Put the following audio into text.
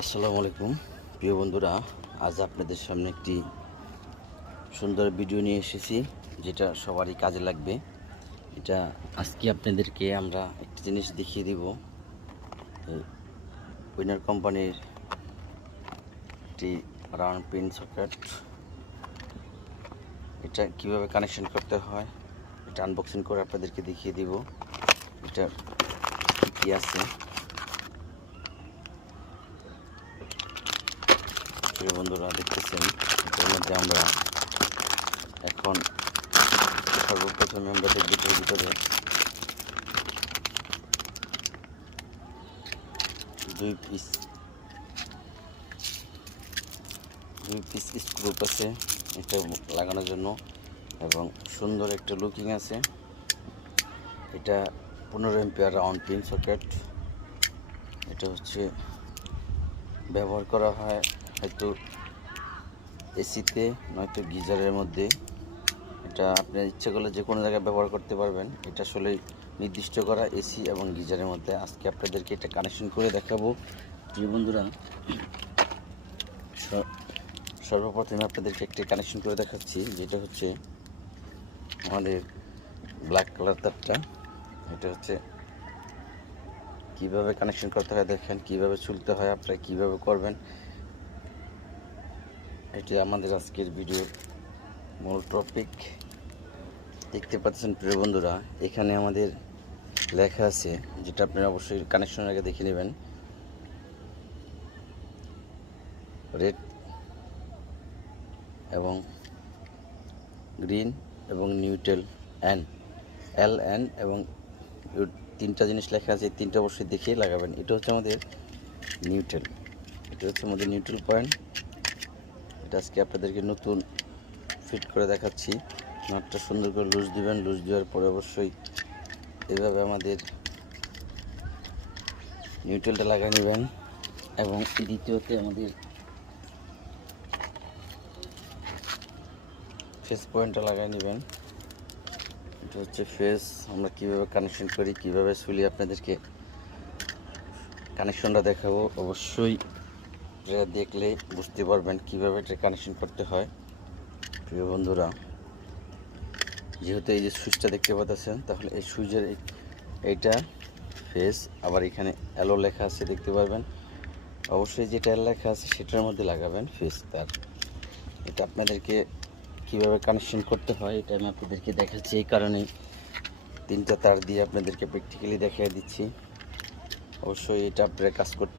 আসসালামু আলাইকুম প্রিয় বন্ধুরা, আজ আপনাদের সামনে একটি সুন্দর ভিডিও নিয়ে এসেছি যেটা সবারই কাজে লাগবে। এটা আজকে আপনাদেরকে আমরা একটি জিনিস দেখিয়ে দিব। উইনার কোম্পানির একটি রাউন্ড পিন সকেট, এটা কিভাবে কানেকশন করতে হয় এটা আনবক্সিং করে আপনাদেরকে দেখিয়ে দিব। এটা কি আছে প্রিয় বন্ধুরা, দেখতেছেন এটার মধ্যে আমরা এখন সর্বপ্রথমে আমরা দেখব এর ভিতরে দুই পিস স্ক্রু আছে এটা লাগানোর জন্য, এবং সুন্দর একটা লুকিং আছে। এটা 15 এম্পিয়ার রাউন্ড পিন সকেট। এটা হচ্ছে ব্যবহার করা হয় হয়তো এসিতে নয়তো গিজারের মধ্যে। এটা আপনার ইচ্ছা করলে যে কোনো জায়গায় ব্যবহার করতে পারবেন। এটা আসলে নির্দিষ্ট করা এসি এবং গিজারের মধ্যে। আজকে আপনাদেরকে এটা কানেকশন করে দেখাবো প্রিয় বন্ধুরা। সর্বপ্রথমে আপনাদেরকে একটি কানেকশন করে দেখাচ্ছি, যেটা হচ্ছে আমাদের ব্ল্যাক কালার তারটা। এটা হচ্ছে কিভাবে কানেকশন করতে হয় দেখেন, কিভাবে চুলতে হয়, আপনারা কিভাবে করবেন। এটি আমাদের আজকের ভিডিওর মূল টপিক। দেখতে পাচ্ছেন প্রিয় বন্ধুরা, এখানে আমাদের লেখা আছে, যেটা আপনারা অবশ্যই কানেকশনের আগে দেখে নেবেন। রেড এবং গ্রিন এবং নিউট্রাল এন এবং তিনটা জিনিস লেখা আছে। তিনটা অবশ্যই দেখে লাগাবেন। এটা হচ্ছে আমাদের নিউট্রাল, এটা হচ্ছে আমাদের নিউট্রাল পয়েন্ট। এটা আজকে আপনাদেরকে নতুন ফিট করে দেখাচ্ছি। নাটটা সুন্দর করে লুজ দিবেন। লুজ দেওয়ার পরে অবশ্যই এভাবে আমাদের নিউট্রালটা লাগিয়ে নেবেন। এবং দ্বিতীয়তে আমাদের ফেস পয়েন্টটা লাগিয়ে নেবেন। এটা হচ্ছে ফেস। আমরা কীভাবে কানেকশন করি, কীভাবে শুলি, আপনাদেরকে কানেকশনটা দেখাবো। অবশ্যই দেখলে বুঝতে পারবেন কীভাবে এটা কানেকশন করতে হয় প্রিয় বন্ধুরা। যেহেতু এই যে সুইচটা দেখতে পাচ্ছেন, তাহলে এই সুইচের এইটা ফেস, আবার এখানে অ্যালো লেখা আছে দেখতে পারবেন। অবশ্যই যেটা লেখা আছে সেটার মধ্যে লাগাবেন ফেস তার। এটা আপনাদেরকে কিভাবে কানেকশন করতে হয় এটা আমি আপনাদেরকে দেখাচ্ছি। এই কারণেই তিনটা তার দিয়ে আপনাদেরকে প্র্যাকটিক্যালি দেখিয়ে দিচ্ছি। অবশ্যই এটা আপনারা কাজ করতে